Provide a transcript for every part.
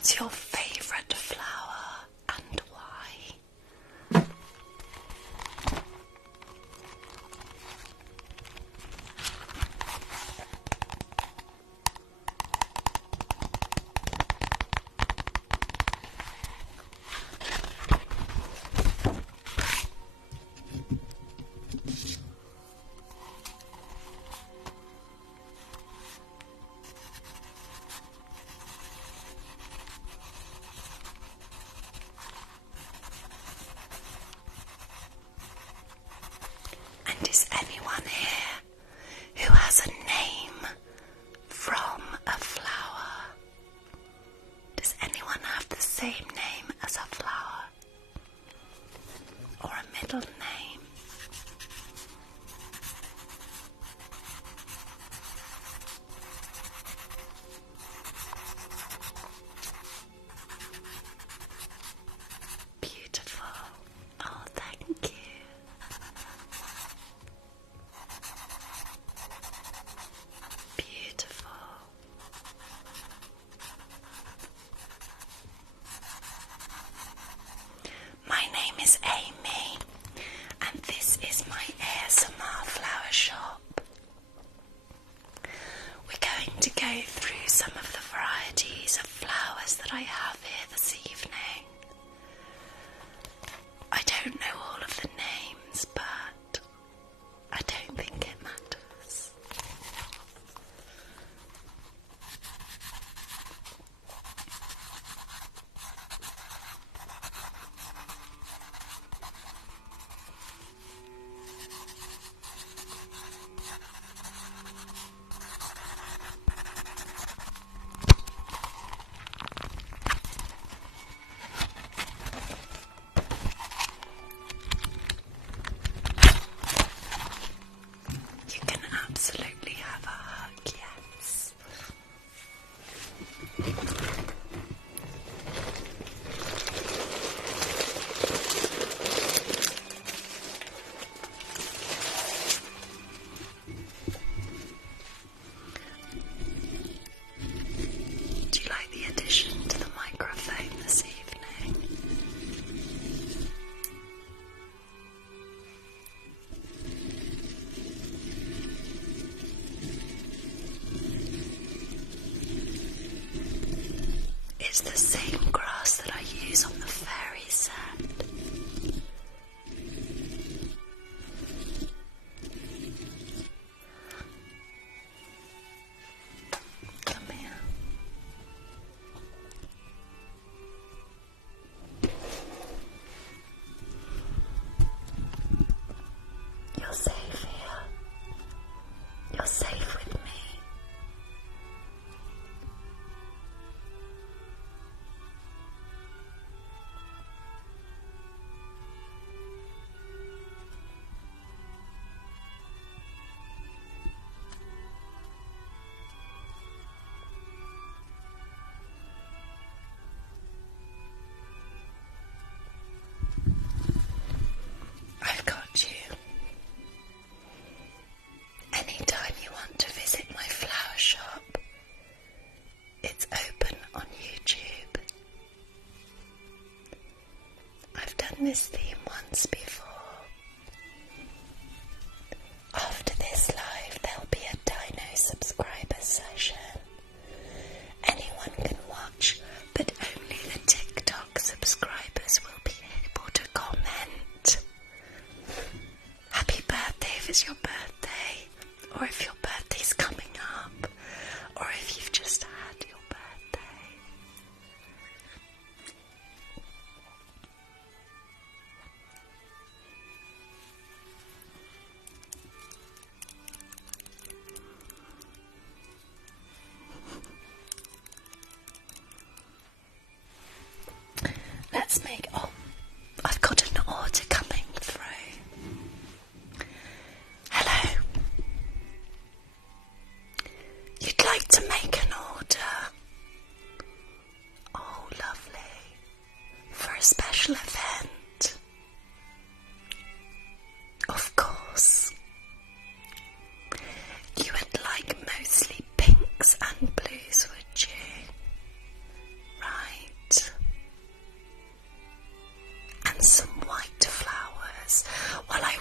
What's your favourite flower and why? And is anyone here who has a name from a flower? Does anyone have the same name as a flower? Or a middle name? Beautiful. Oh, thank you. Beautiful. My name is Amy, and this is my ASMR flower shop. We're going to go through some of the varieties of flowers that I have here this evening. I don't know all of the names, but I don't think it matters. You can absolutely have a hug, yes. Do you like the addition to the microphone this evening? It's the same grass that I use on the fairy set. Come here. You're safe here. You're safe with me. I've got you. Anytime you want to visit my flower shop, it's open on YouTube. I've done this theme once before. After this live, there'll be a Dino subscriber session. Anyone can watch, but only the TikTok subscribers will be able to comment. Happy birthday if it's your birthday, or if your birthday's coming up, or if you've just had your birthday.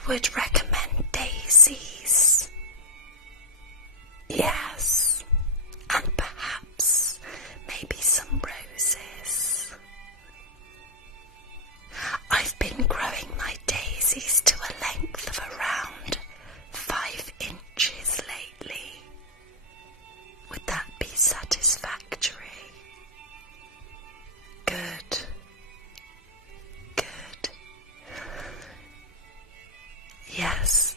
would recommend daisies. Yes, and perhaps maybe some roses. I've been growing my daisies to a length of around 5 inches lately. Would that be satisfactory? Good. Good. Yes,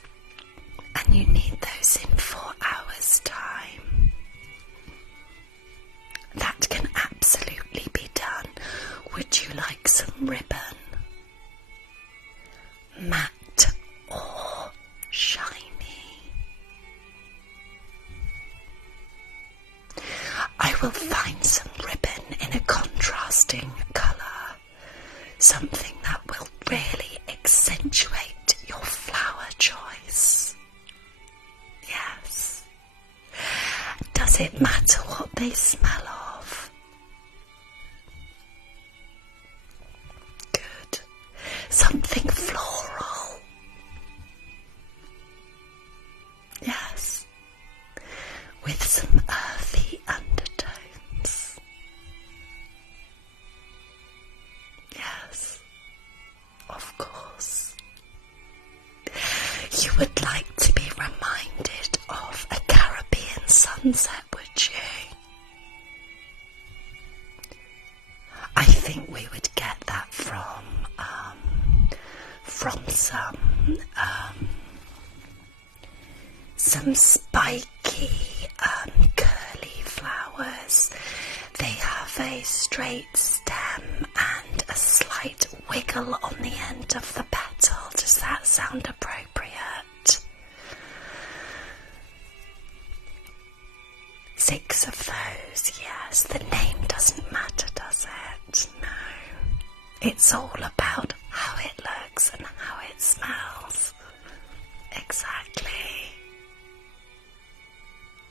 and you need those in 4 hours' time. That can absolutely be done. Would you like some ribbon? Matte or shiny? I will find some ribbon in a contrasting colour, something that will really accentuate your flower choice. Yes. Does it matter what they smell of? Good. Something floral. Yes. With some earthy undertones. Yes, of course. You would like to be reminded of a Caribbean sunset, would you? I think we would get that from some spiky, curly flowers. They have a straight stem and a slight wiggle on the end of the petal. Does that sound appropriate? 6 of those, yes. The name doesn't matter, does it? No. It's all about how it looks and how it smells. Exactly.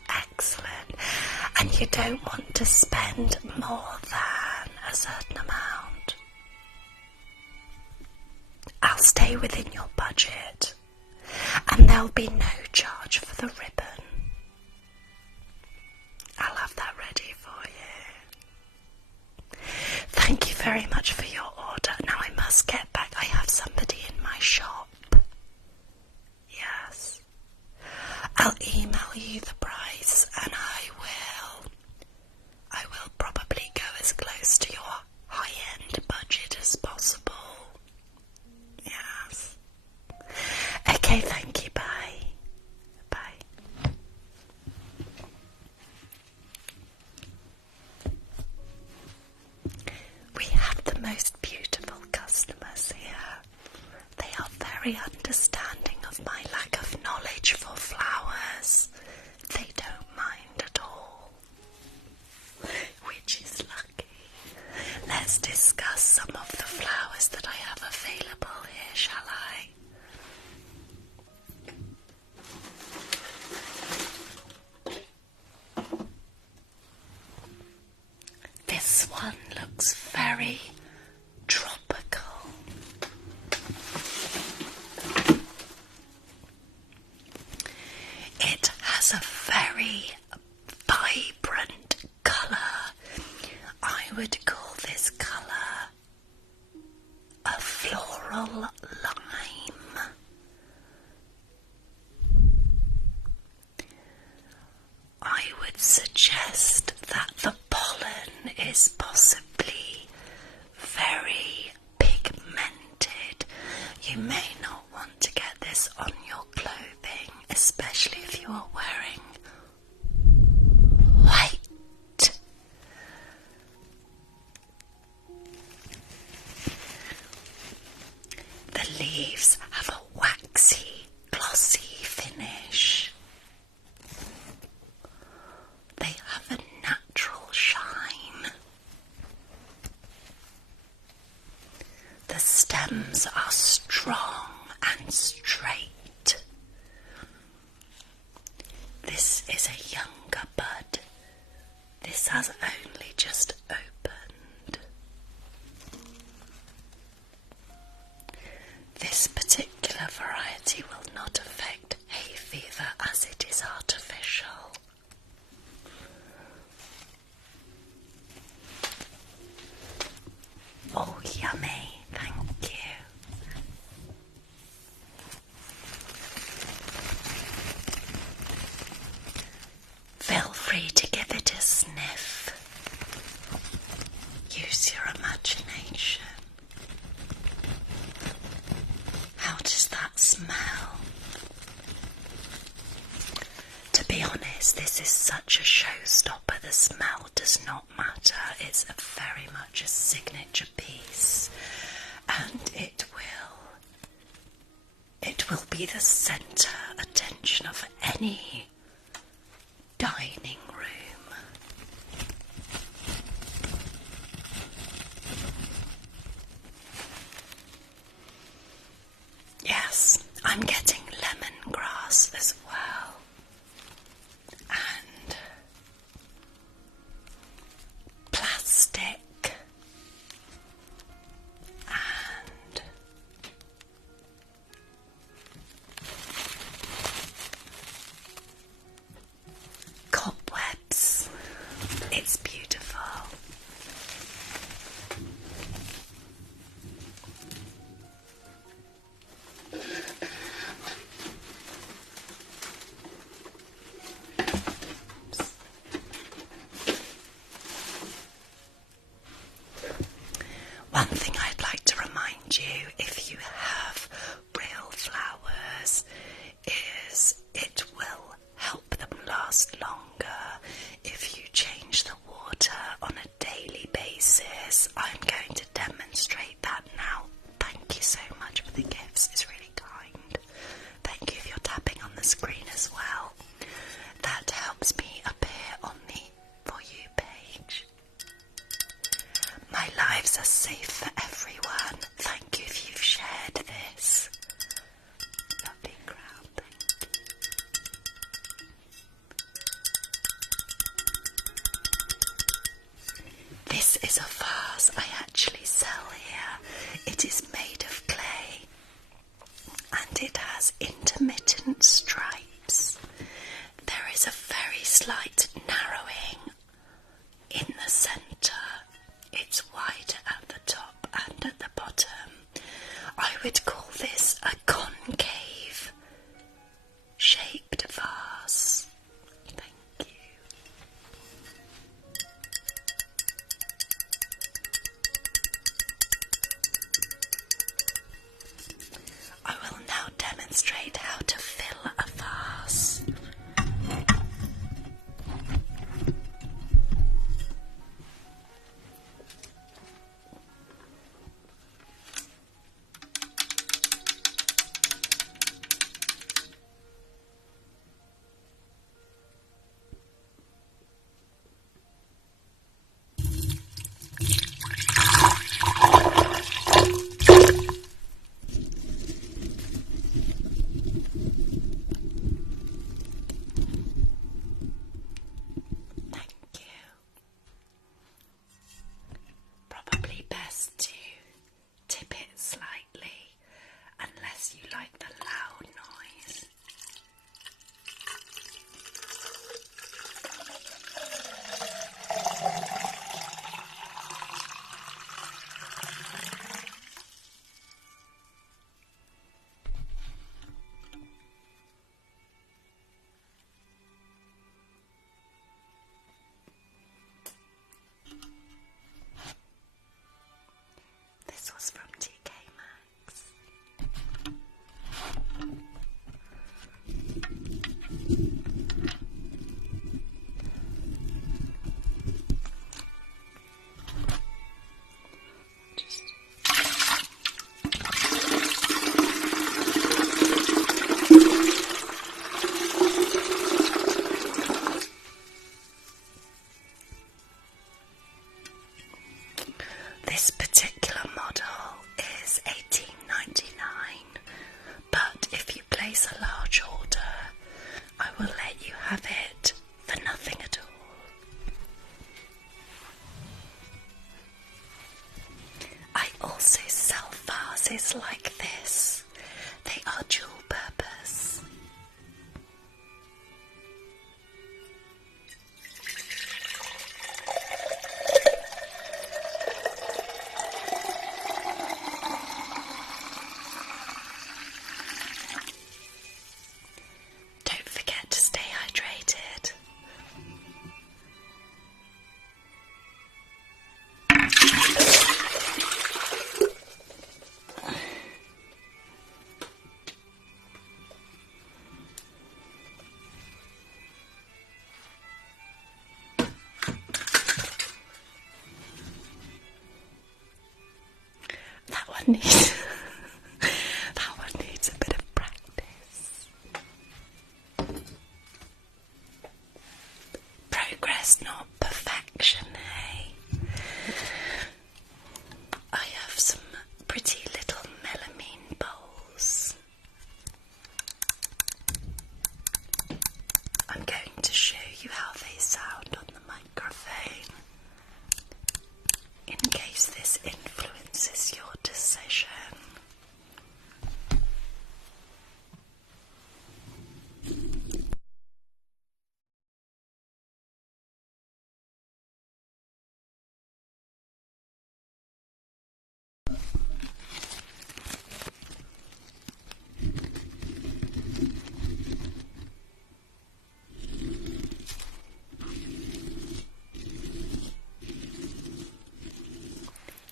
Excellent. And you don't want to spend more than a certain amount. I'll stay within your budget, and there'll be no charge for the ribbon. I'll have that ready for you. Thank you very much for your order. Now I must get back. I have somebody in my shop. Yes. I'll email you the price, and I will probably go as close to your high-end budget as possible. Yes. Okay, thank you. Bye. Bye. We have the most beautiful customers here. They are very understanding of my lack of knowledge for flowers. They don't mind at all, which is lucky. Let's discuss some of the flowers that I have available here, shall I? This one looks very tropical. It has a very vibrant colour. I would call this colour a floral lime. I would suggest that the pollen is possibly very pigmented. You may not want to get this on your clothing, especially if you are wearing white. does not matter. It's very much a signature piece, and it will be the centre attention of any dining room. Yes, I'm getting lemongrass as well, and plastic, and cobwebs. It's beautiful. One thing I'd like to remind you, if you have real flowers, is it will help them last longer if you change the water on a daily basis. I'm going to demonstrate that now. Thank you so much for the gifts, it's really kind. Thank you if you're tapping on the screen as well. That helps me appear on the For You page. My lives are safe for everyone. Thank you if you've shared this. Lovely crowd, thank you. This is a vase I actually sell here. It is made of clay and it has intermittent stripes. There is a very slight narrowing in the centre. It's wider at the top and at the bottom. I would call this a concave shaped vase. Thank you. I will now demonstrate how to fill a vase. Probably best to tip it slightly, unless you like the loud noise. This was from TK Maxx. This particular model is $18.99, but if you place a large order, I will let you have it for nothing at all. I also sell vases like this. They are dual purpose. Don't forget to stay hydrated. one needs that one needs a bit of practice. Progress, not perfection, hey? I have some pretty little melamine bowls. I'm going to show you how they sound on the microphone in case this influences your decision.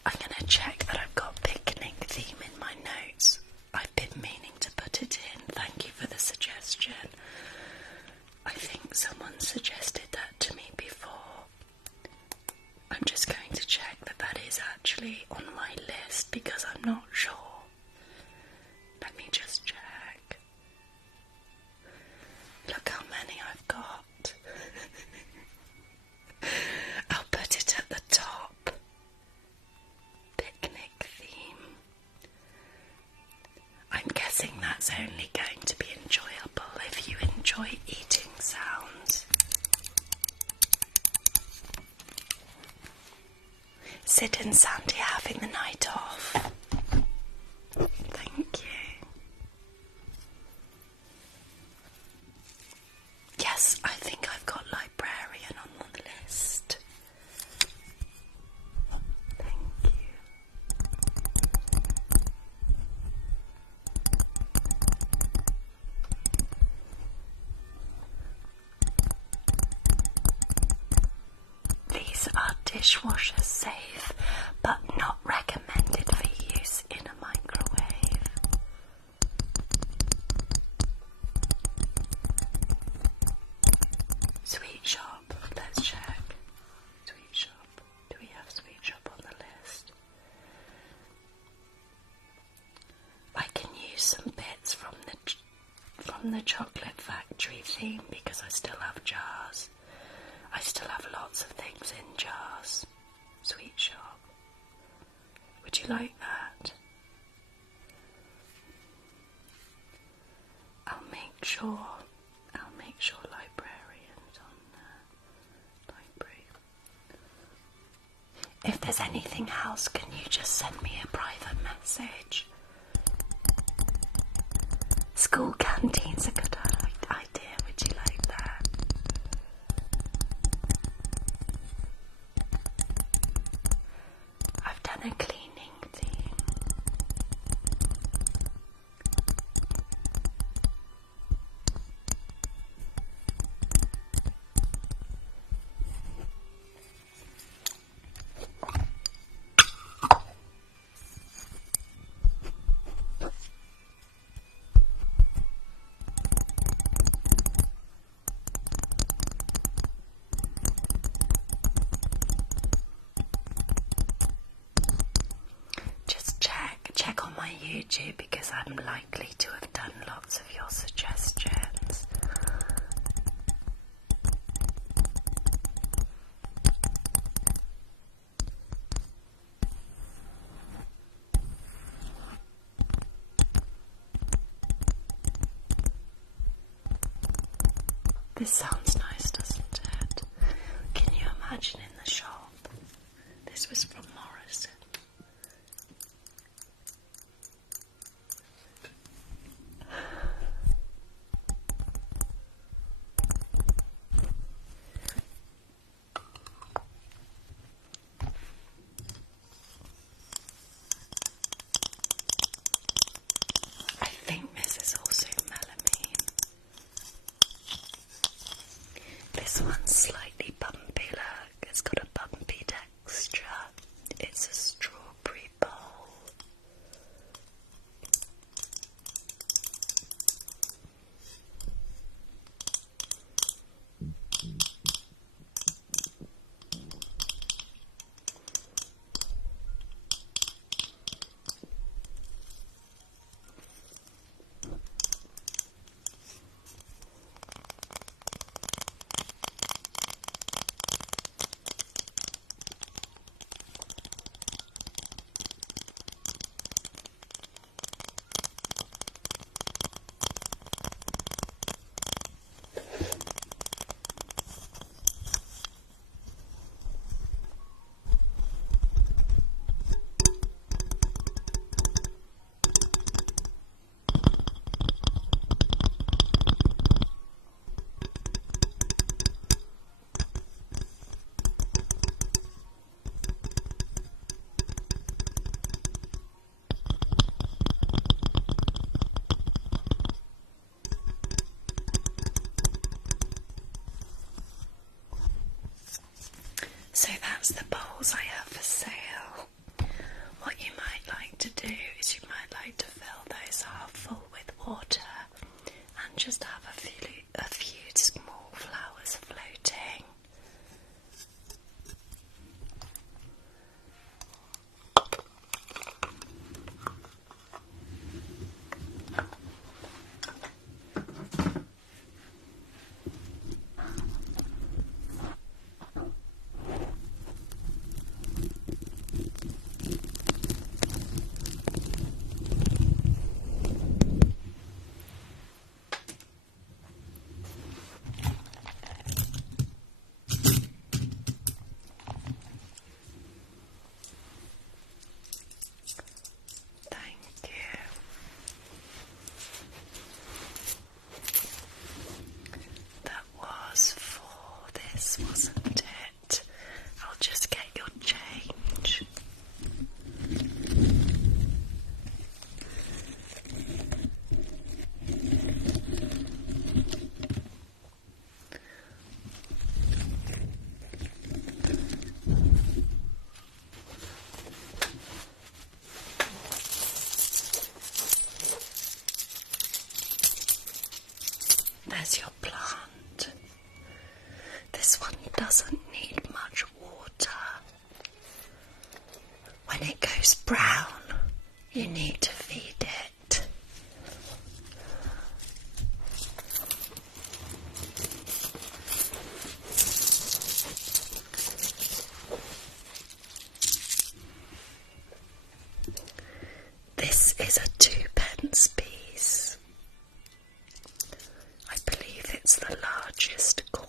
I'm going to check that I've got picnic theme in my notes. I've been meaning to put it in. Thank you for the suggestion. I think someone suggested that to me before. I'm just going to check that that is actually on my list because I'm not sure. Let me just check. Look how many I've got. I'll put it at the top. Picnic theme. I'm guessing that's only going to be enjoyable if you enjoy eating sounds. Sid and Sandy having the night off. Thank you. Yes, I think I've got librarian on the list. Thank you. These are dishwasher safe, but not recommended for use in a microwave. Sweet shop, let's check. Sweet shop, do we have sweet shop on the list? I can use some bits from the chocolate factory theme because I still have jars. I still have lots of things in jars. Sweet shop. Would you like that? I'll make sure librarian's on there. Library. If there's anything else, can you just send me a private message? School canteen's a good idea. Would you like that? I've done a cleaning theme. Check on my YouTube because I'm likely to have done lots of your suggestions. This sounds nice, doesn't it? Can you imagine in the shop? This was from Morrison. I think this is also melamine. This one's slightly bumpy, look. It's got a bumpy texture. that's the bowls I have for sale. What you might like to do is you might like to fill those half full with water and just have a few small flowers floating. Wasn't it? I'll just get your change. There's your plant. This one doesn't need much water. When it goes brown, you need to feed it. This is a 2p piece. I believe it's the largest coin.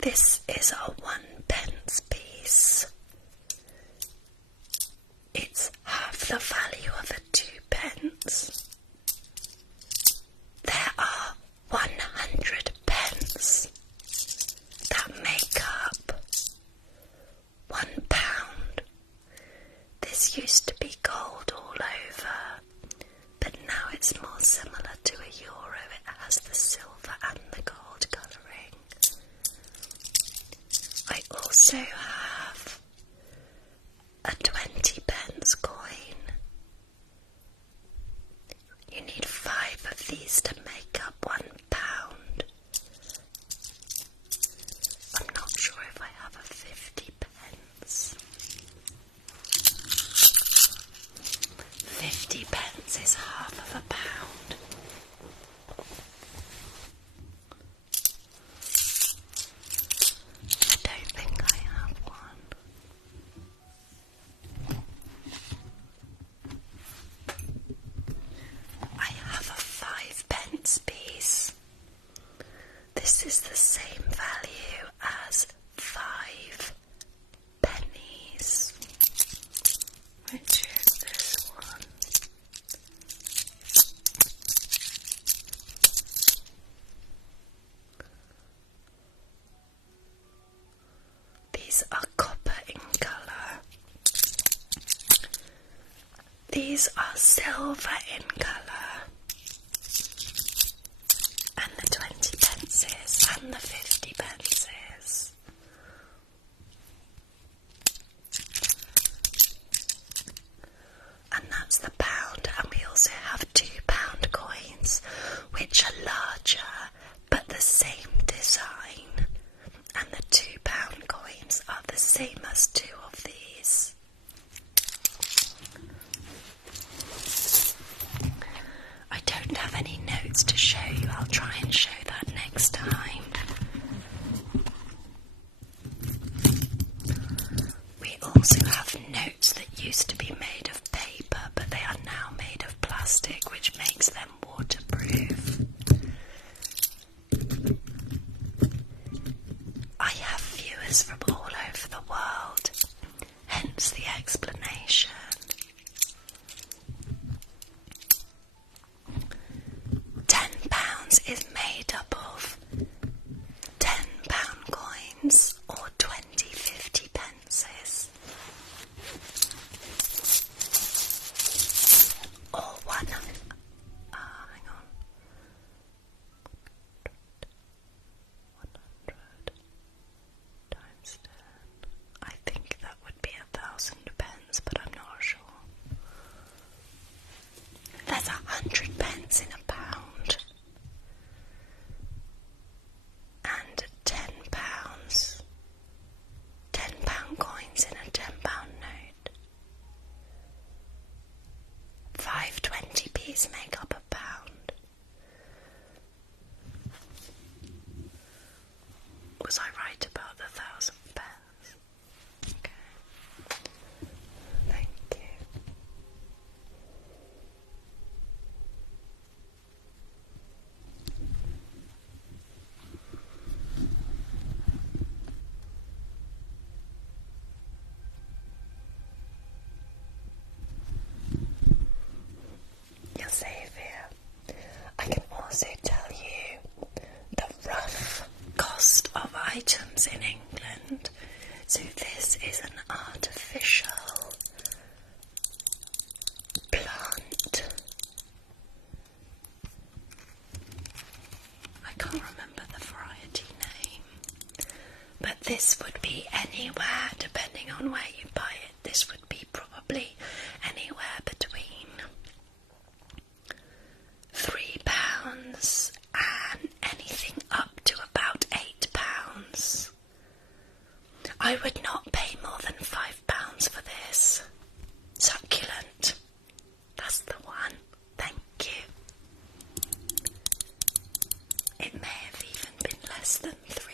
This is a 1p piece. It's half the value of a 2p. There are 100p that make up £1. This used to be gold all over, but now it's more similar to a euro. It has the silver and the gold colouring. I also have a 20p coin. You need 5 of these to make up £1. I'm not sure if I have a 50p. 50p is half of a pound. I don't think I have one. I have a 5p piece. This is the same value as 5 pennies. Which is this one? These are copper in colour. These are silver in colour. And the 20p and the 50p. And that's the pound, and we also have £2 coins, which are larger but the same design. And the £2 coins are the same as 2 of these. I don't have any notes to show you. I'll try and show that next time. We also have notes that used to be made of paper, but they are now made of plastic, which makes them waterproof. I have viewers from all over the world, hence the explanation. £10 is made up of £10 coins or 20 50p. Or one, hang on, 100, also tell you the rough cost of items in England. So this is an artificial plant. I can't remember the variety name, but this would be anywhere, depending on where you buy it, this would be probably anywhere between £3 and anything up to about £8. I would not pay more than £5 for this. Succulent. That's the one. Thank you. It may have even been less than £3.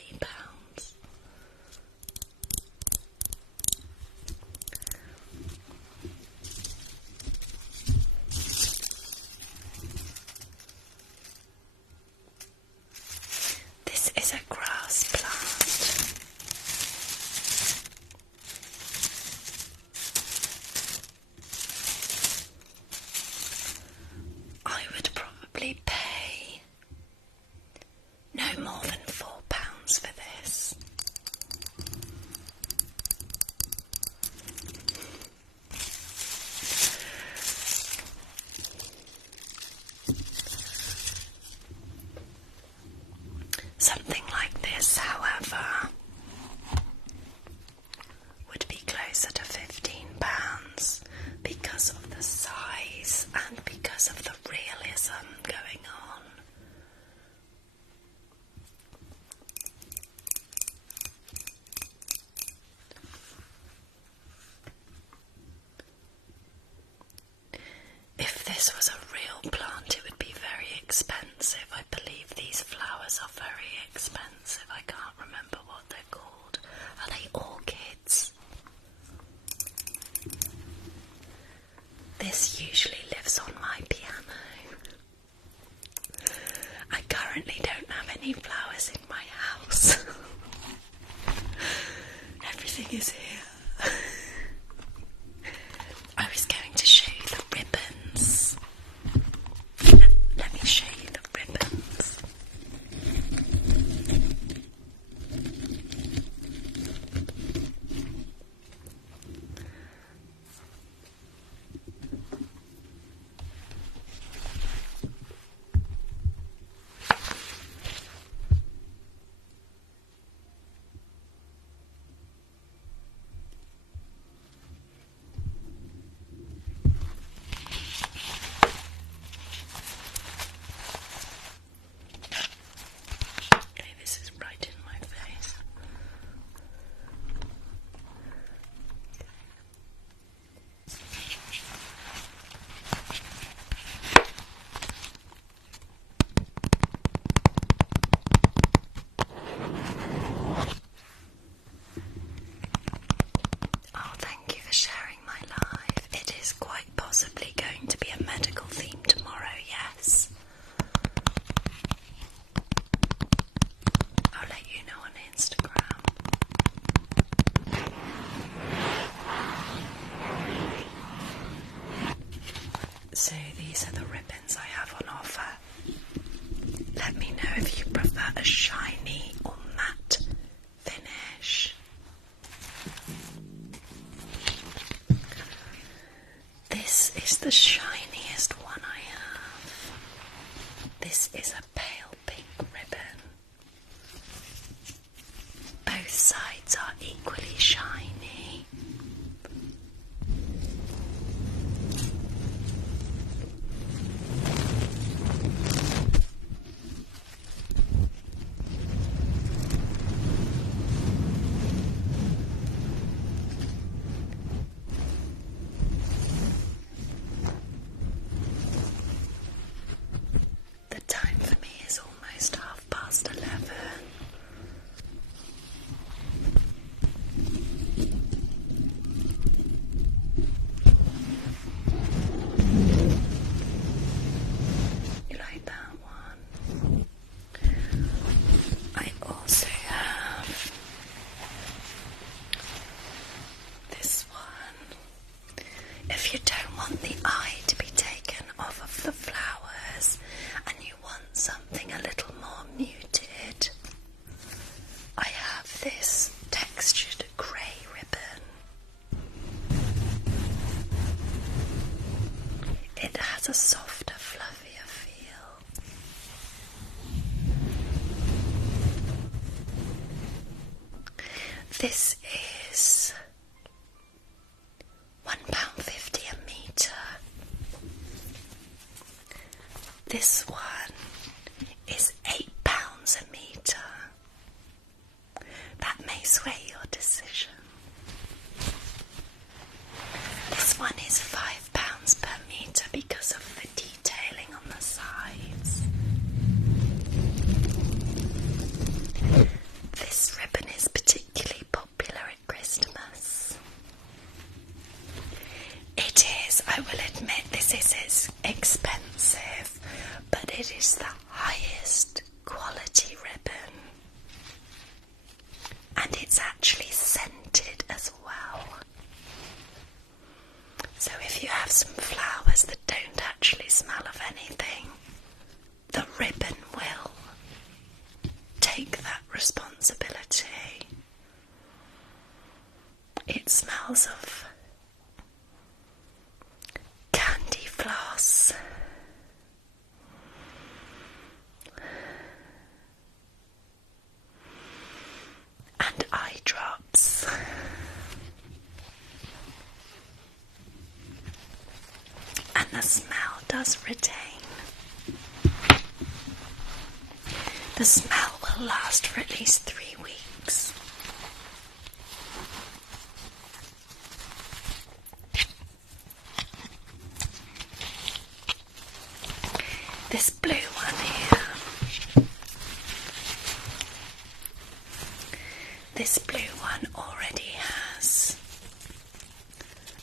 This is a grass plant. I would probably pay no more than £4 for this. Something like this, however, would be closer to £15 because of the size and because of the realism going on. If this was a real plant, it would be very expensive. I believe these flowers are very expensive. I can't remember what they're called. Are they orchids? This usually lives on my piano. I currently don't have any flowers in my house. Everything is here. I was going to show you the ribbons. Let me show you the ribbons. So these are the ribbons I have on offer. Let me know if you prefer a shiny or matte finish. This is the shiniest one I have. This is a pale pink ribbon. Both sides are equally shiny. This is £1.50 a metre. This one is £8 a metre. That may sway your decision. This one is £5 per metre because of the detailing on the sides. This ribbon is particularly popular at Christmas. It is, I will admit, this is expensive, but it is the highest quality ribbon. And it's actually scented as well. So if you have some flowers that don't actually smell of anything, the ribbon will take that responsibility. It smells of candy floss, and eye drops. And the smell does retain. The smell will last for at least 3 weeks. This blue one here, this blue one already has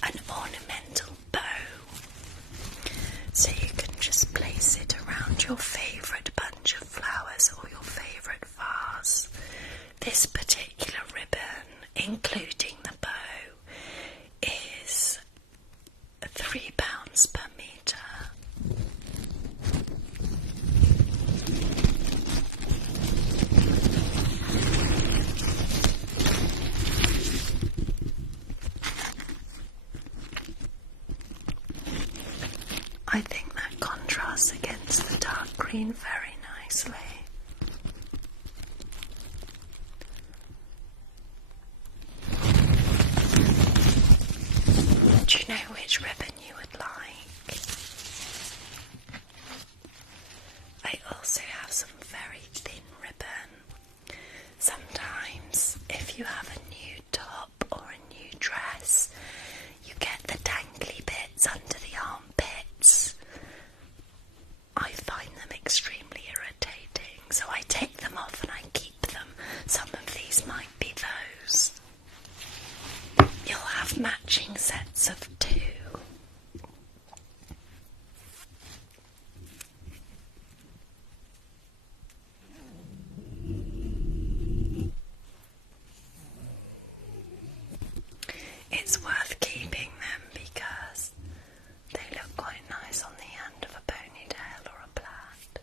an ornamental bow, so you can just place it around your favourite bunch of flowers or your favourite vase. This particular ribbon, including the bow, is £3 per metre. I think that contrasts against the dark green very nicely. Do you know which ribbon you would like? I also have some very thin ribbon. Sometimes if you have a new top or a new dress, you get the dangly bits under the armpits. I find them extremely irritating, so I take them off and I keep them. Some of these might be those. You'll have matching sets of 2. It's worth keeping them because they look quite nice on the end of a ponytail or a plaid.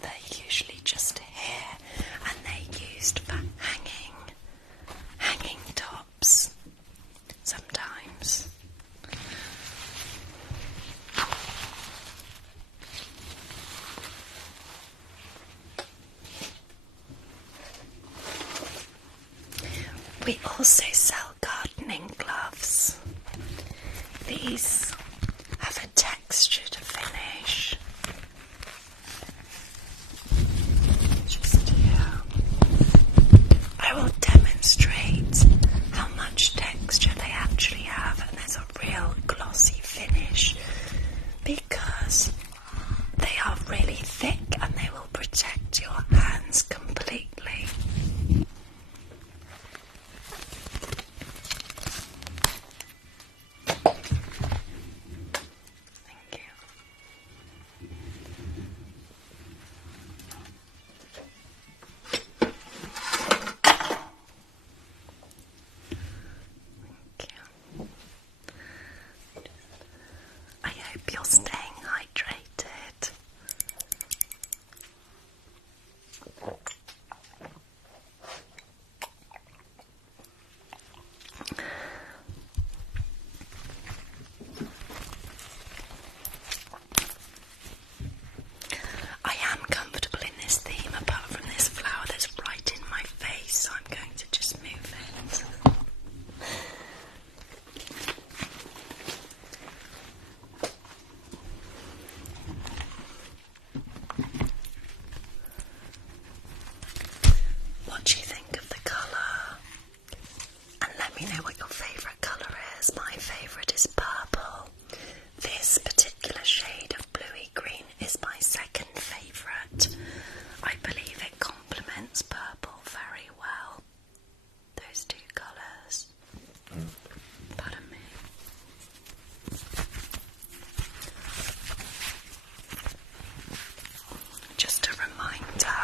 They're usually just here, and they're used for hanging tops sometimes. We also sell gardening gloves. These have a textured finish. Just here. I will demonstrate how much texture they actually have, and there's a real glossy finish because they are really thick and they will protect your hands completely.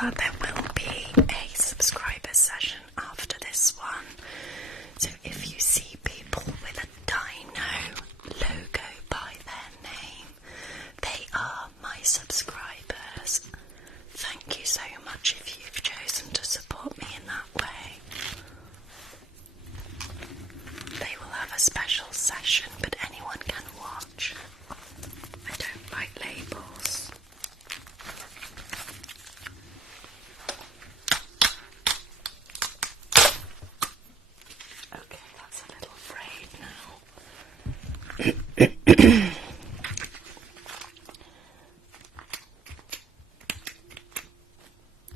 there will be a subscriber session after this one. So if you see people with a dino logo by their name, they are my subscribers. Thank you so much if you've chosen to support me in that way. They will have a special session, but anyone can watch. I don't write labels. Okay, that's a little frayed now.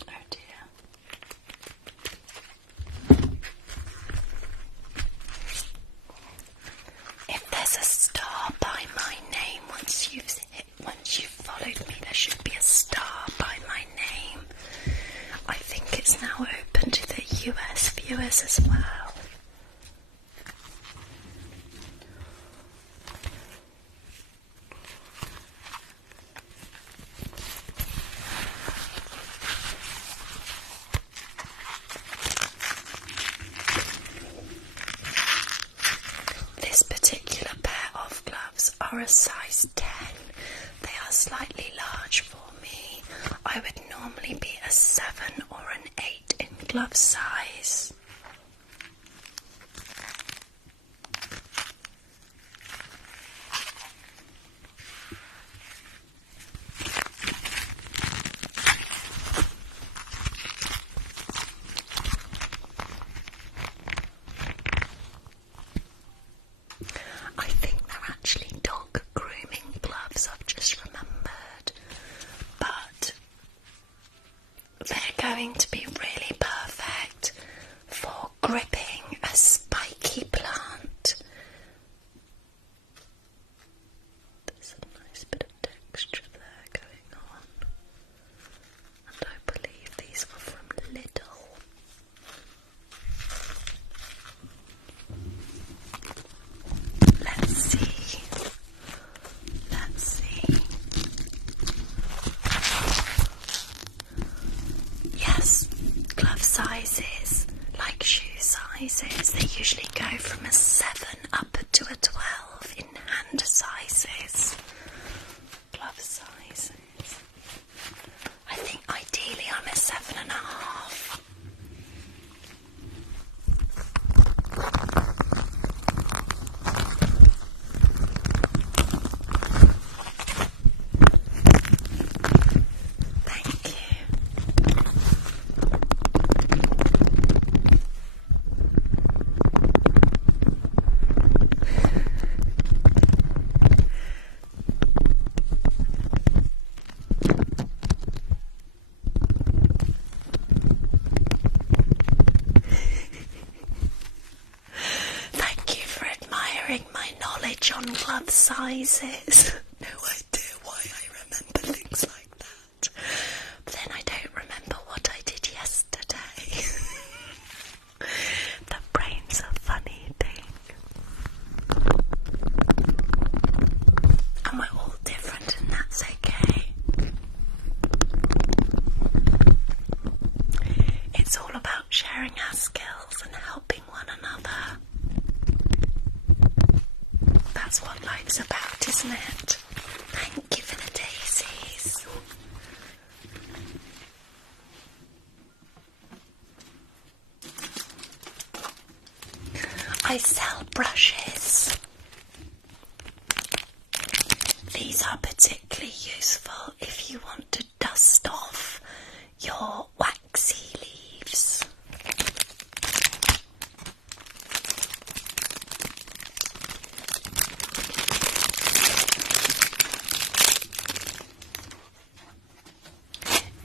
Oh dear. If there's a star by my name, once you've followed me, there should be a star by my name. I think it's now open to the US viewers as well. This particular pair of gloves are a size 10. They are slightly large for me. I would normally be a 7 or an 8 in glove size. I think they're actually dog grooming gloves, I've just remembered. But they're going to be really perfect for gripping a spiky plant. There's a nice bit of texture there going on. And I believe these were from Lidl. Let's see. Yes, glove sizes, like shoe sizes, they usually go from a 7 up to a 12 in hand sizes. Glove sizes. I think ideally I'm a 7.5. Thank you. Thank you for admiring my knowledge on glove sizes. No idea why I remember things like that. But then I don't remember what I did yesterday. The brain's a funny thing. And we're all different, and that's okay. It's all about sharing our skills and helping one another. That's what life's about, isn't it? Thank you for the daisies. I sell brushes. These are particularly useful if you want to dust off your waxy leaves.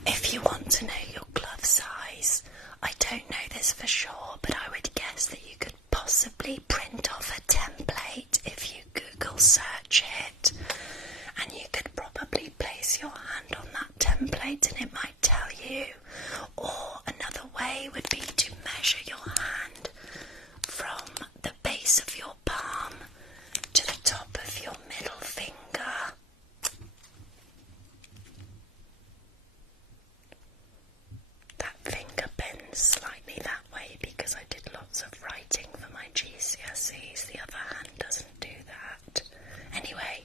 If you want to know your glove size, I don't know this for sure, but I would guess that you could possibly print off a template if you Google search it, and you could probably place your hand on that template and it might tell you. Or another way would be to measure your hand from the base of your palm to the top of your middle finger. slightly that way because I did lots of writing for my GCSEs. The other hand doesn't do that. Anyway,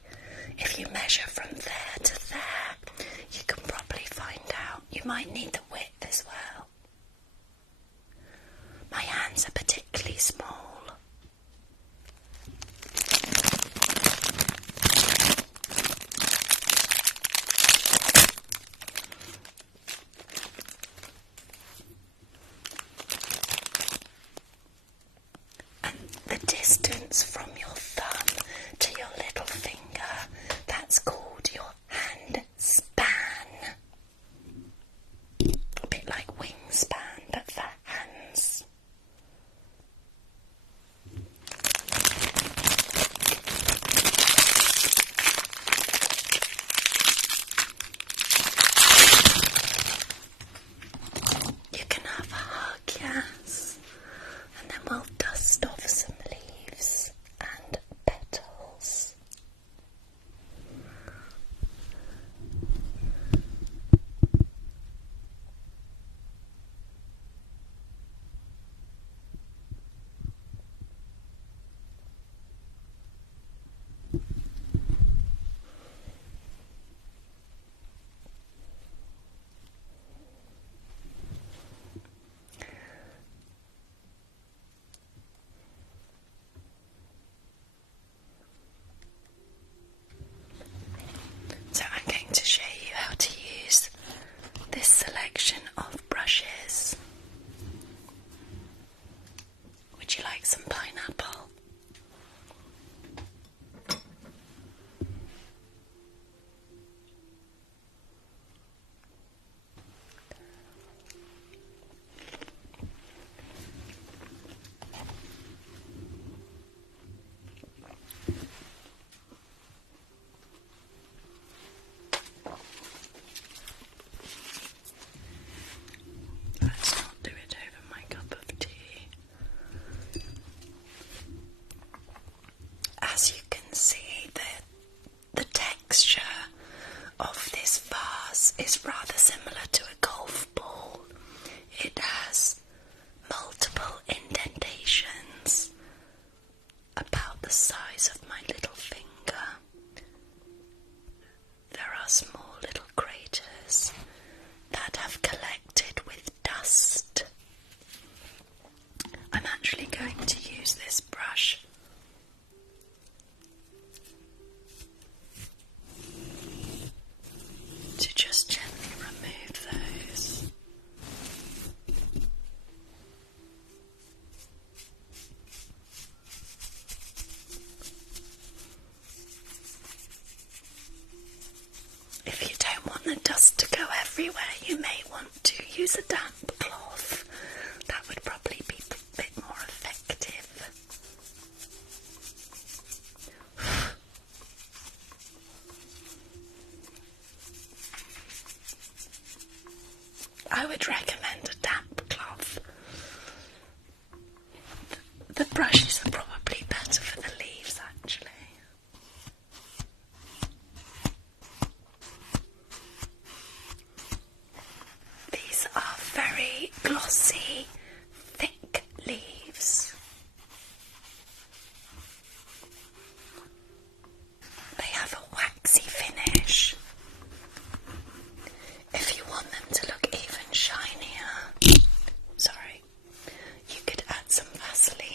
if you measure from there to there, you can probably find out. You might need the width as well. My hands are particularly small. Distance from your thumb to your little finger, that's called your hand span. A bit like wingspan, but for hands. You can have a hug, yes, and then we'll dust off some leaves and petals. So I'm going to show you how to use this selection of brushes. Would you like some pineapple? Let's not do it over my cup of tea. As you can see, the texture of this vase is rather similar to a golf ball. It has multiple indentations about the size of my little finger. There are small little craters that have collected with dust. I'm actually going to use this brush to just gently remove those. If you don't want the dust to go everywhere, you may want to use a damp cloth. That would probably be a bit more effective. I would recommend a damp cloth. The brushes are probably better for the leaves, actually. These are very glossy, thick leaves. They have a waxy finish. If you want them to look even shinier, you could add some Vaseline.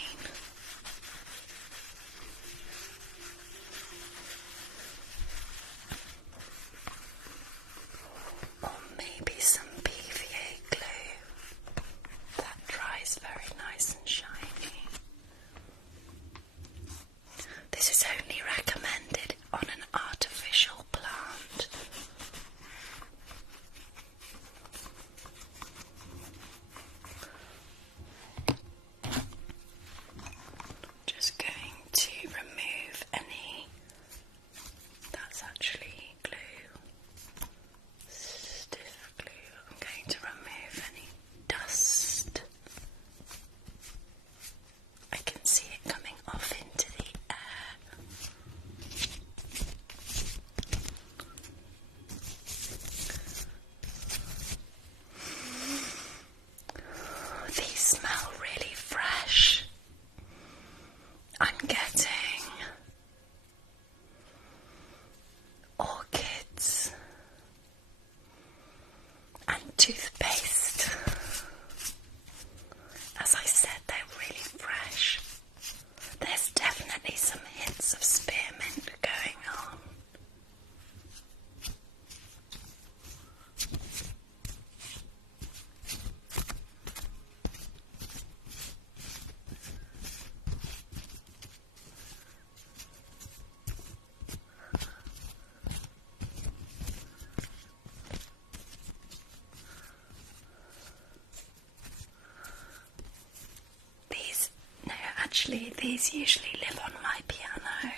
actually, these usually live on my piano.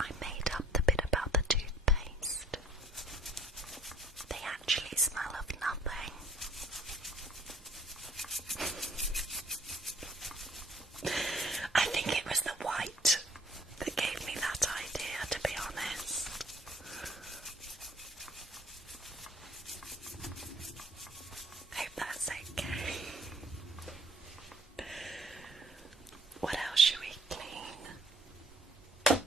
I made up the bit about the toothpaste. They actually smell of nothing. I think it was the white that gave me that idea, to be honest. Hope that's okay. What else should we clean?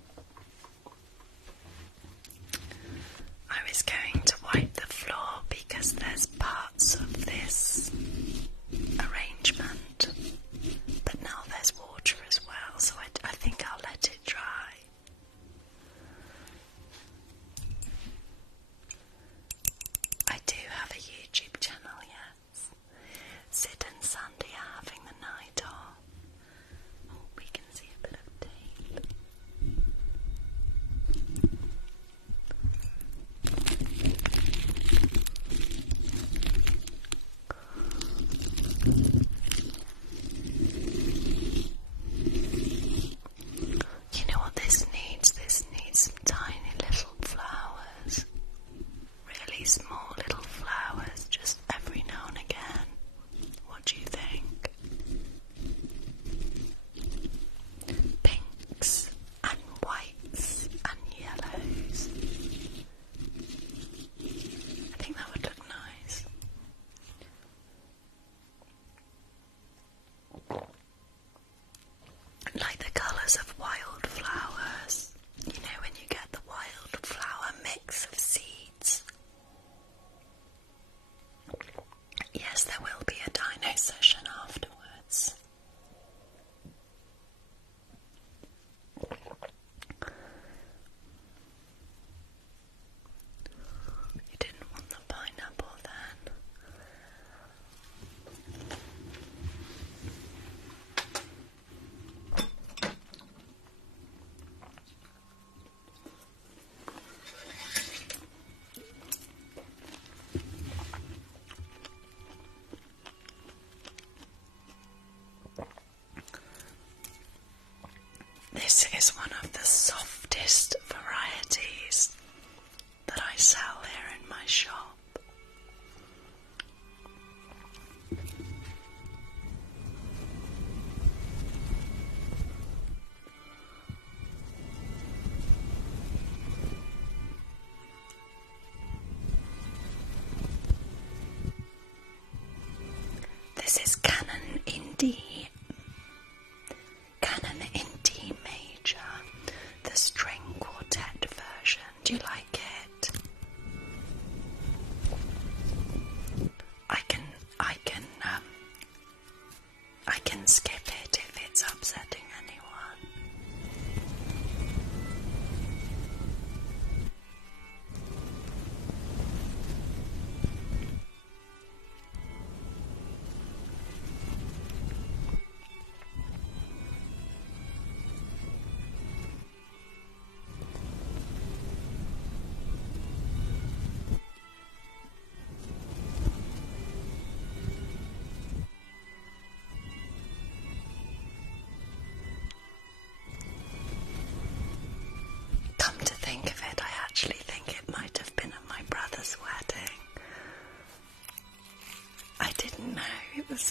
I was going to wipe the floor because there's parts of this arrangement, but now there's water as well, so I think I'll let it dry. I do have a YouTube channel, yes. Sid and Sandy are having the night off. Oh, we can see a bit of tape. You know what this needs? This needs some tiny little flowers. Really small little flowers, just every now and again. What do you think? Pinks and whites and yellows. I think that would look nice. Like the colours of wildflowers. You know, when you get the wildflower mix of seeds. Yes, there will be a dino session afterwards. You didn't want the pineapple then? This is one of the softest varieties that I sell here in my shop. This is Canon in D major, the string quartet version. Do you like it? I can skip it if it's upsetting anyone. Come to think of it, I actually think it might have been at my brother's wedding. I didn't know.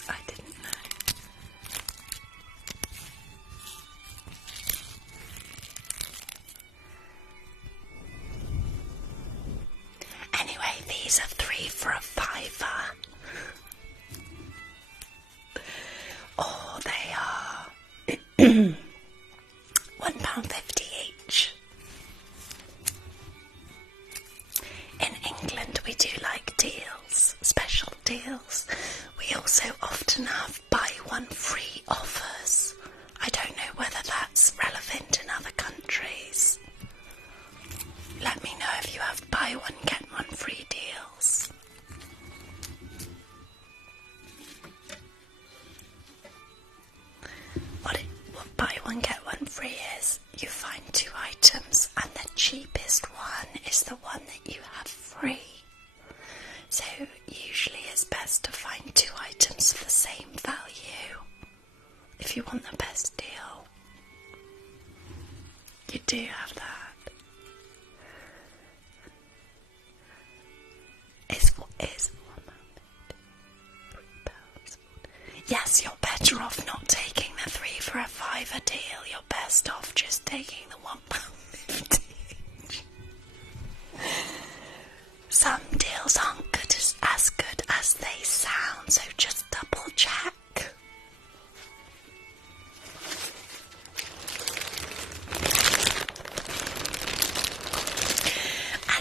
I didn't know. Anyway, these are 3 for a £5. Oh, they are £1.50 each. In England we do like deals, special deals. We also often have buy one free offers. I don't know whether that's relevant in other countries. Let me know if you have buy one get one free deals. What buy one get one free is, you find 2 items and the cheapest one is the one that you have free. So usually it's best best to find 2 items for the same value. If you want the best deal, you do have that. Is £1.50. Yes, you're better off not taking the 3 for a £5 deal. You're best off just taking the £1.50 each. Some deals aren't as good as they sound, so just double check.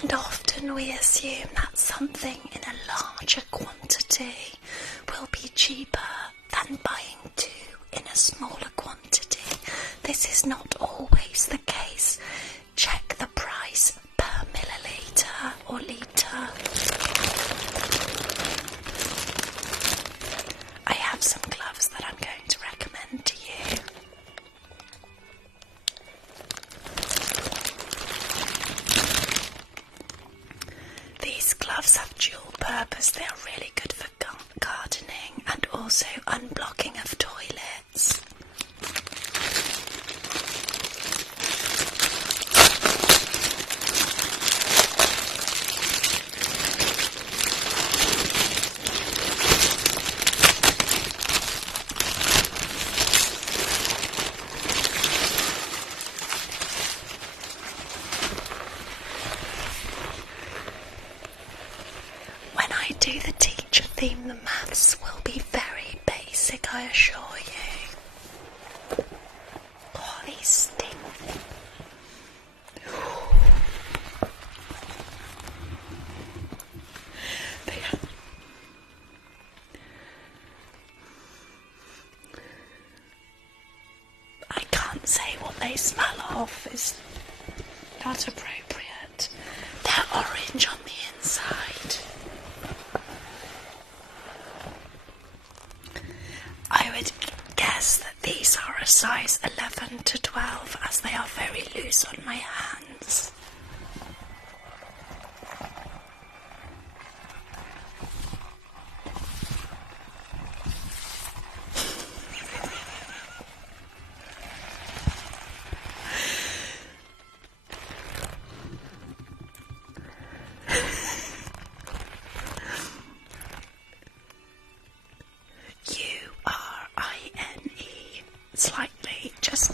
And often we assume that something in a larger quantity will be cheaper than buying 2 in a smaller quantity. This is not always the case. Check the price per milliliter or litre. I have some gloves that I'm going to recommend to you. These gloves have dual purpose. They are really good for gardening and also unblocking of toilets. When I do the teacher theme, the maths will be very basic, I assure you. Oh, these stink. I can't say what they smell of, it's not appropriate. They're orange on the inside. I would guess that these are a size 11 to 12 as they are very loose on my hands. U-R-I-N-E, slightly, just,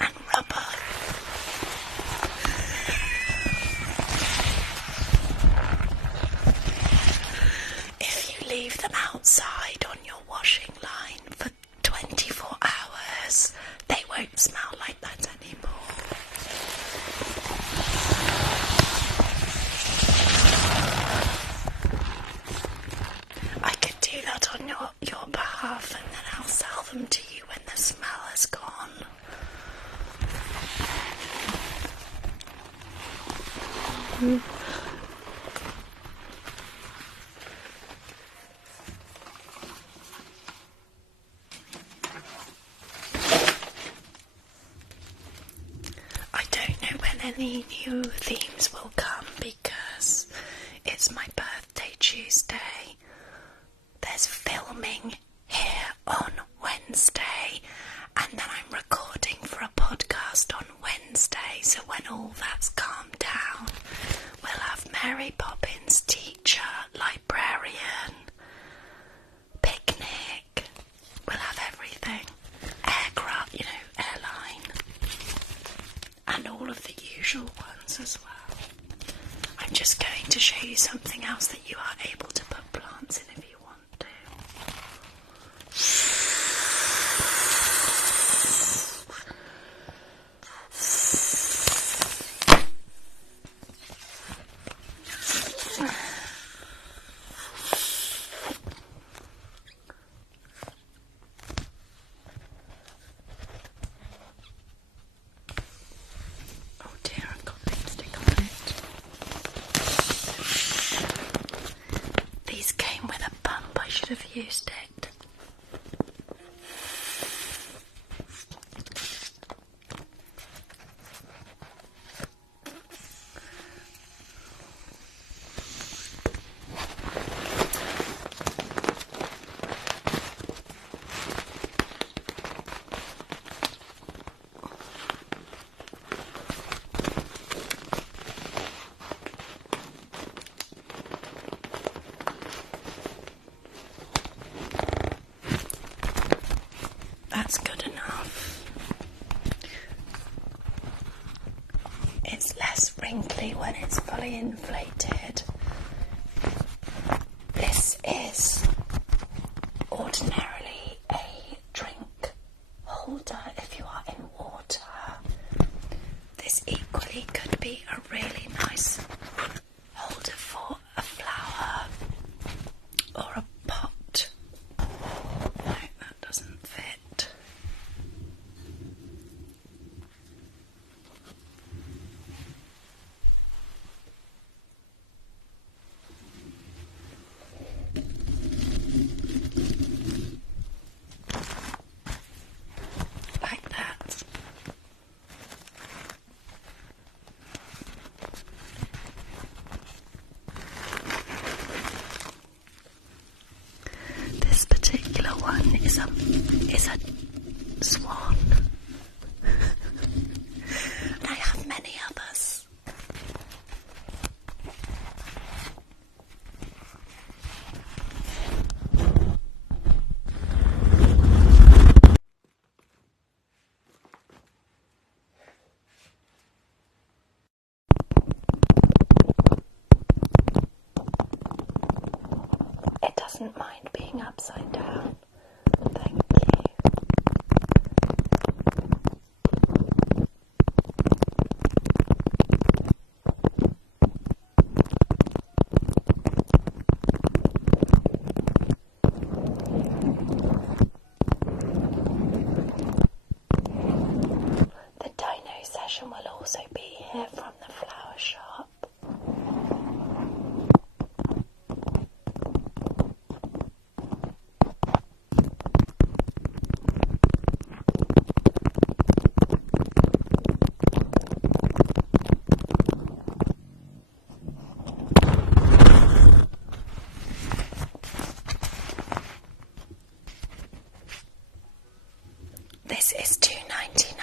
and rubber. If you leave them outside on your washing line for 24 hours, they won't smell like that anymore. I could do that on your behalf, and then I'll sell them to you when the smell is gone. I don't know when any new themes will come because it's my birthday Tuesday. There's filming here on Wednesday, and then I'm recording for a podcast on Wednesday, so when all that's calmed down, we'll have Mary Poppins, teacher, librarian, picnic, we'll have everything, aircraft, airline, and all of the usual ones as well. I'm just going to show you something else that you are able to put plants in if you want to. Oh dear, I've got lipstick on it. These came with a pump, I should have used it. wrinkly when it's fully inflated. This is ordinarily a drink holder if you are in water. This equally could be a really nice holder for a flower or a pot. No, that doesn't fit. Like that. This particular one is a swan. And I have many others. It doesn't mind being upside down. Thank you. The dino session will also be here from the flower shop. This is $2.99.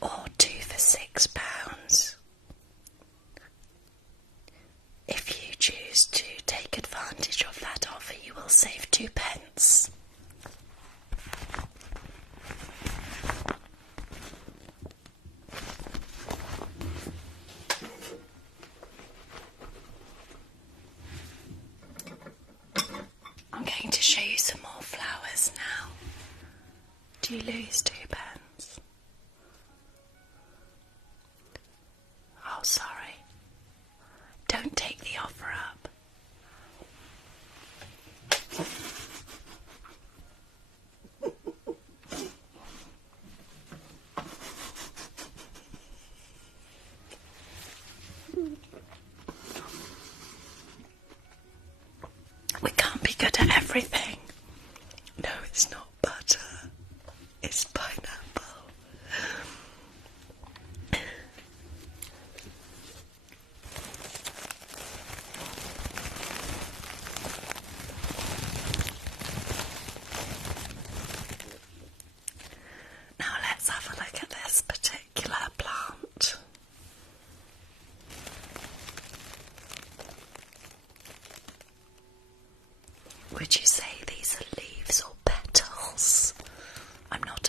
Or 2 for £6. If you choose to take advantage of that offer, you will save 2p. I'm going to show you some more flowers now. Do you lose 2p? Oh, sorry. Don't take the offer up. We can't be good at everything. No, it's not butter. It's pineapple. Now let's have a look at this particular plant. Would you say these are leaves or petals? I'm not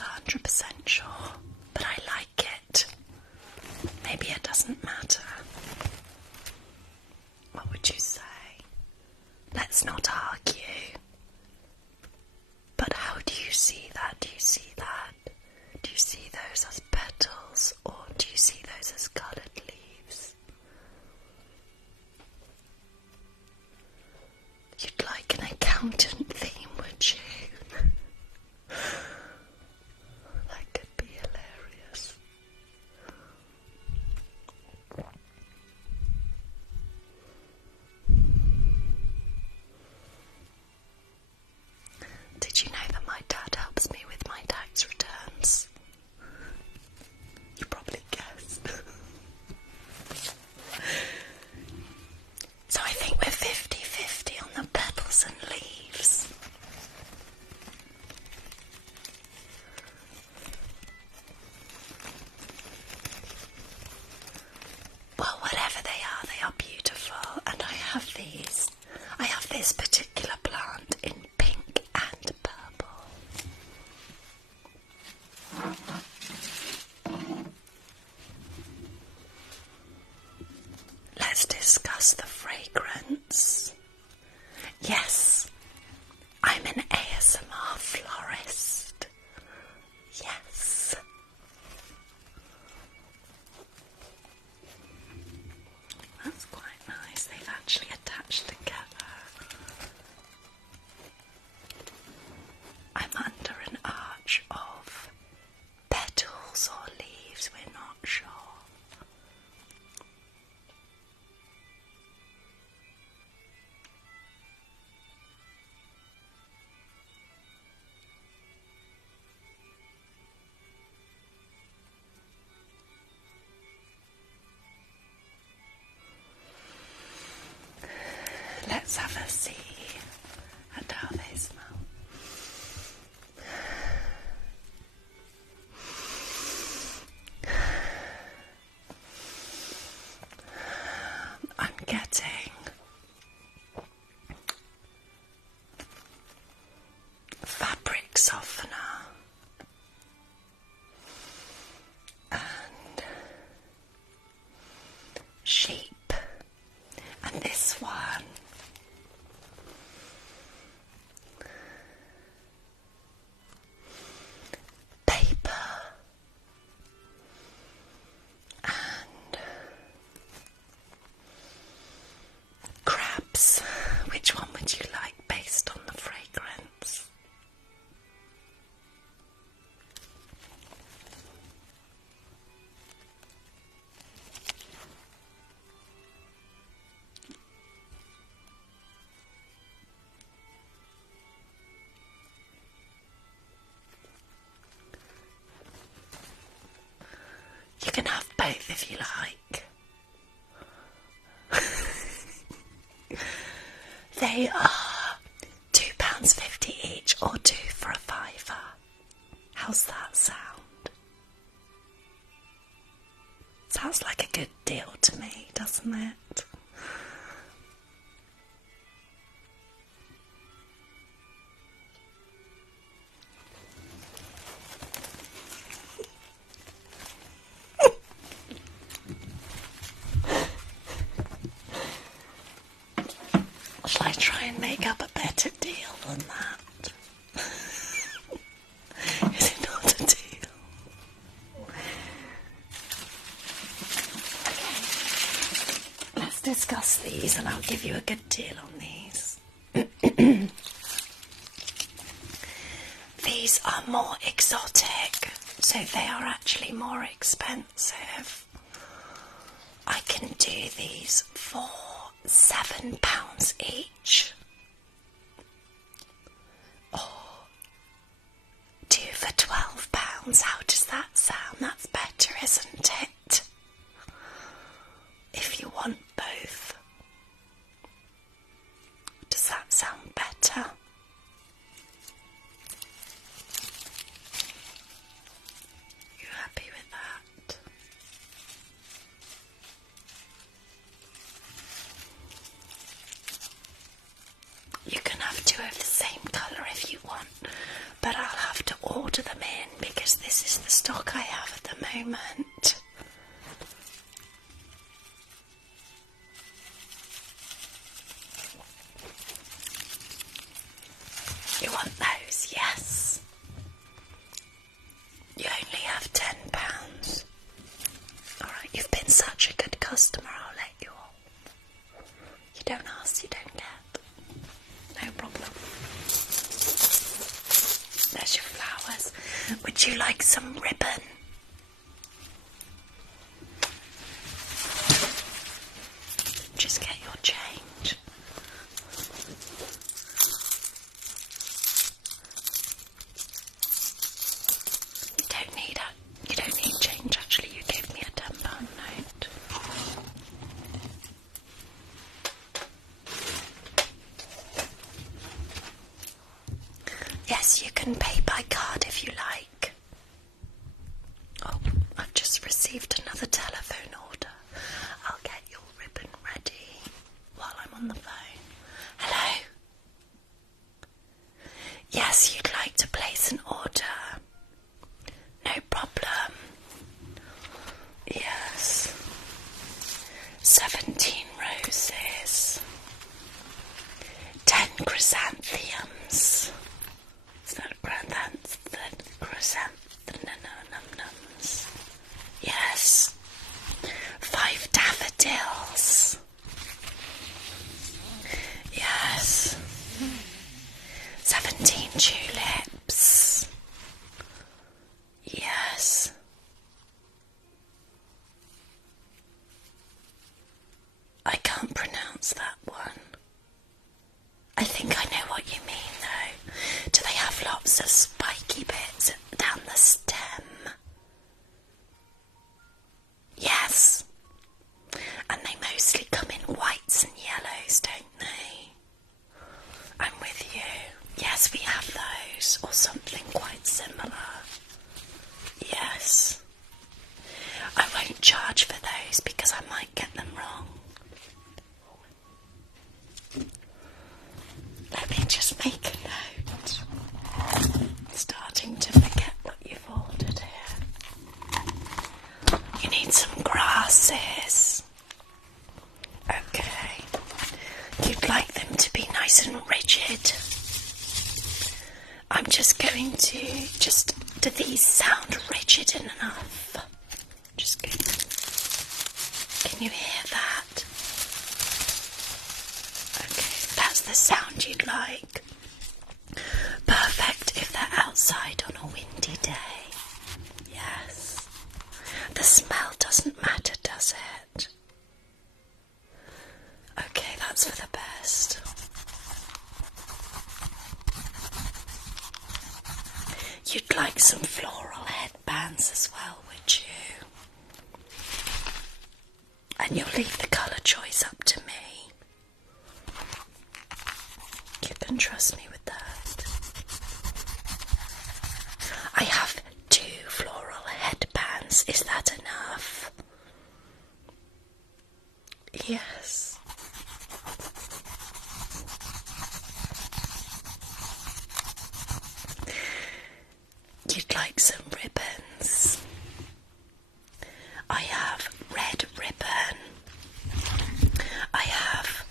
if you like. They are £2.50 each, or 2 for a £5. How's that sound? Sounds like a good deal to me, doesn't it? Shall I try and make up a better deal than that? Is it not a deal? Okay. Let's discuss these and I'll give you a good deal on these. These are more exotic, so they are actually more expensive. I can do these for £7 each, or 2 for £12. How does that sound? That's better, isn't it? If you want both, does that sound better? You happy with that? You can have 2 of the same colour if you want, but I'll have to order them in because this is the stock I have at the moment. You want those? Yes. You only have £10. Alright, you've been such a good customer, I'll let you off. You don't ask, you don't get. No problem. There's your flowers. Would you like some ribbon? Just get your change. You don't need change. Actually, you gave me a £10 note. Yes, you can pay by card if you like. Oh, I've just received another telephone order. I'll get your ribbon ready while I'm on the phone. Hello? Yes, you'd like to place an order. No problem. Yes. 17 roses. 10 chrysanthemums. Chrysanthemums. Yes. 5 daffodils. Yes. 17 tulips. Yes. I can't pronounce that one. I think I know what you mean though. Do they have lots of spiky bits down the stem? Yes. And they mostly come in whites and yellows, don't they? I'm with you. Yes, we have those, or something quite similar. Yes. I won't charge for those because I might get them wrong. Let me just make a note. Starting to forget what you've ordered here. You need some grasses. Okay. You'd like them to be nice and rigid. I'm just going to do these sound rigid enough? Just good. Can you hear that? Okay, that's the sound you'd like. Perfect if they're outside on a windy day. Yes. The smell doesn't matter, does it? Okay, that's for the best. You'd like some floral headbands as well, would you? And you'll leave the colour choice up to me. You can trust me with that. I have 2 floral headbands. Is that enough? Yes. You'd like some ribbons? I have red ribbon. I have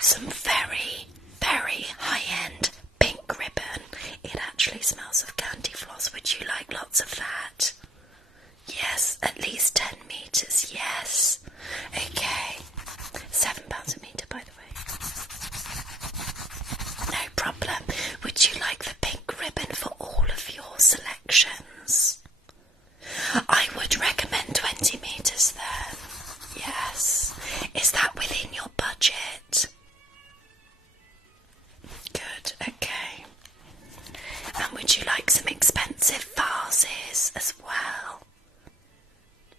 some very, very high-end pink ribbon. It actually smells of candy floss. Would you like lots of that? Yes, at least 10 metres, yes. Okay, £7 a metre, by the way. No problem. Would you like the pink ribbon for all of your selections? I would recommend 20 metres then. Yes. Is that within your budget? Good, okay. And would you like some expensive vases as well?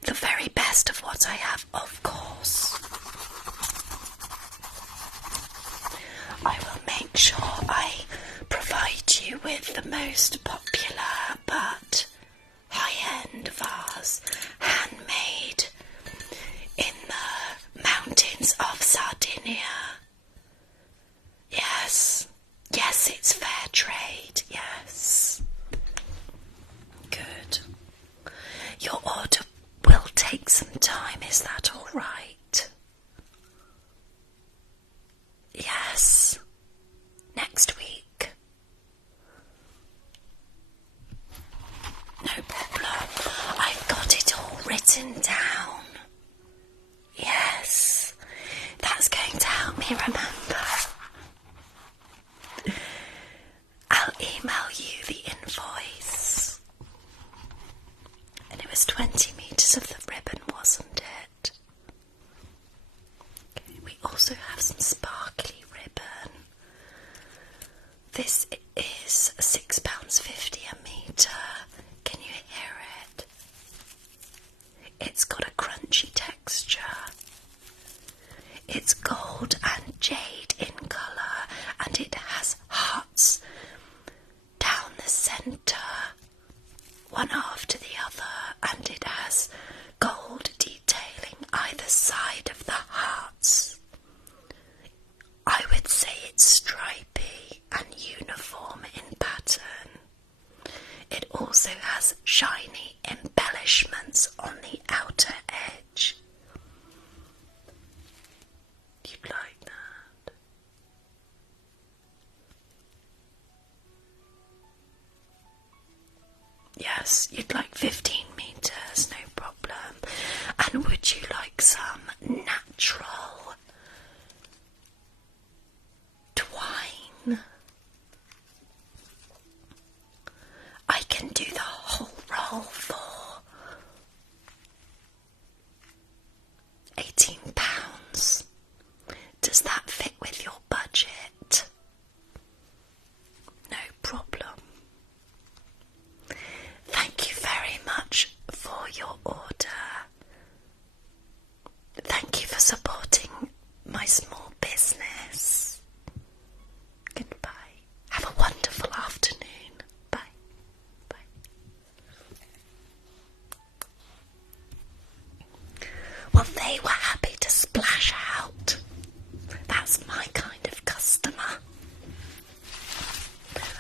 The very best of what I have, of course. I will make sure I provide you with the most popular but high-end vase, handmade in the mountains of Sardinia. Yes, yes, it's fair trade, yes. Good. Your order will take some time, is that all right? Yes. Next week. No problem. I've got it all written down. Yes. That's going to help me remember. I'll email you the invoice. And it was 20 metres of the ribbon, wasn't it? Okay, we also have some sparkly ribbon. This is £6.50 a metre. Can you hear it? It's got a crunchy texture. It's gold and jade in colour, and it has hearts down the centre, one after the other, and it has gold detailing either side of the hearts. I would say it's stripy and uniform in pattern. It also has shiny embellishments on the outer edge. You'd like that? Yes, you'd like 15 metres, no problem. And would you like some natural twine? I can do the whole roll for £18. Does that fit with your budget? No problem. Thank you very much for your order. Thank you for supporting my small business. Goodbye. Have a wonderful afternoon. Bye. Bye. Well, they were happy to splash out. That's my kind of customer.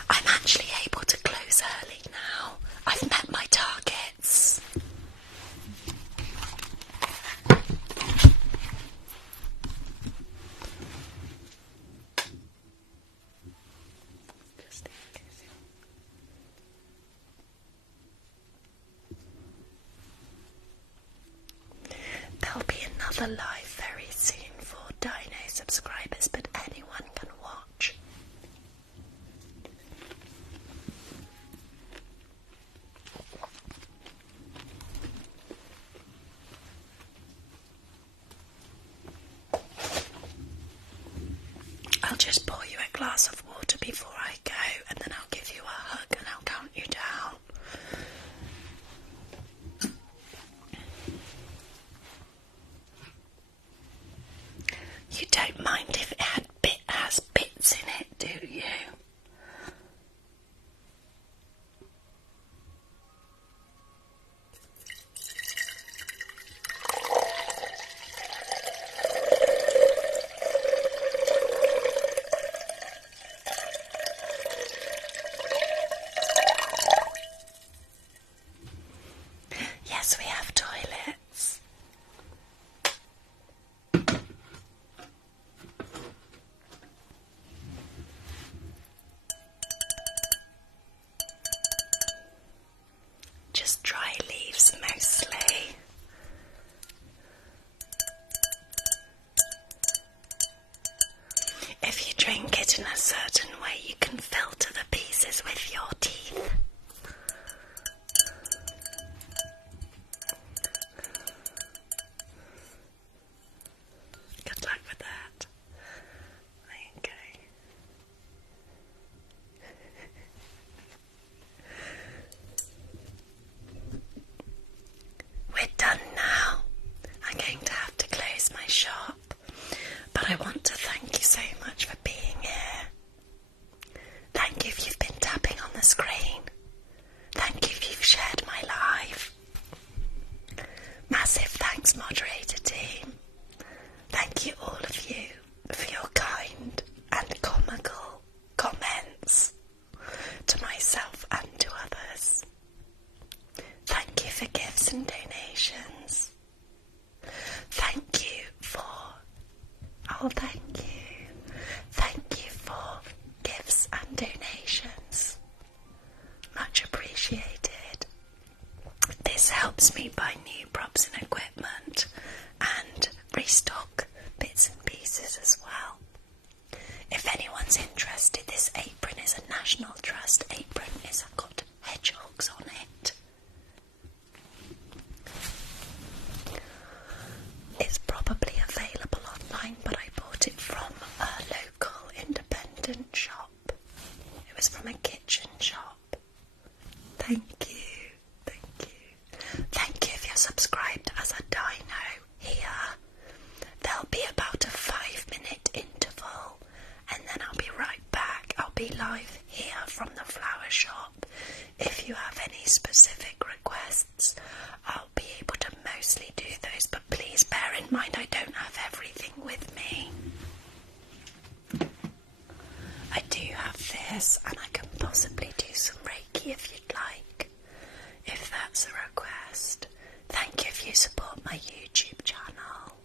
I'm actually able to close early now. I've met my targets. Just in case. There'll be another live very soon for Dino subscribers, but anyone can watch. I'll just pour you a glass of water before I go, and then I'll give you a hug and I'll count you down. gifts and donations. Thank you for, thank you for gifts and donations. Much appreciated. This helps me buy new props and equipment and restock bits and pieces as well. If anyone's interested, this apron is a National Trust apron. It's got hedgehogs on it. It's probably available online, but I bought it from a local independent shop. It was from a kitchen shop. Thank you, thank you. Thank you if you're subscribed as a dino here. There'll be about a 5-minute interval and then I'll be right back. I'll be live here from the flower shop. If you have any specific requests, I'll be able to mostly do those, but please bear in mind I don't have everything with me. I do have this, and I can possibly do some Reiki if you'd like, if that's a request. Thank you if you support my YouTube channel.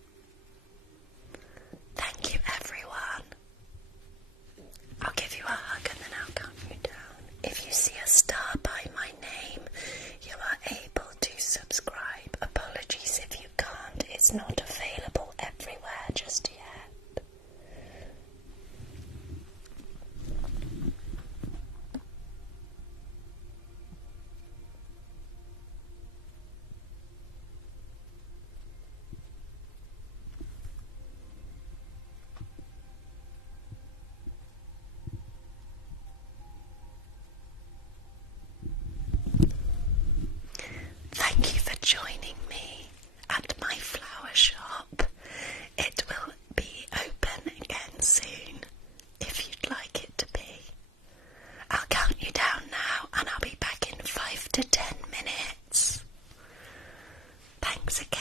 Thank you, everyone. I'll give you a hug and then I'll count you down. If you see a star by my name, you are able to subscribe. Apologies if you can't. It's not available everywhere just yet. Thank you for joining me at my flower shop. It will be open again soon, if you'd like it to be. I'll count you down now and I'll be back in 5 to 10 minutes. Thanks again.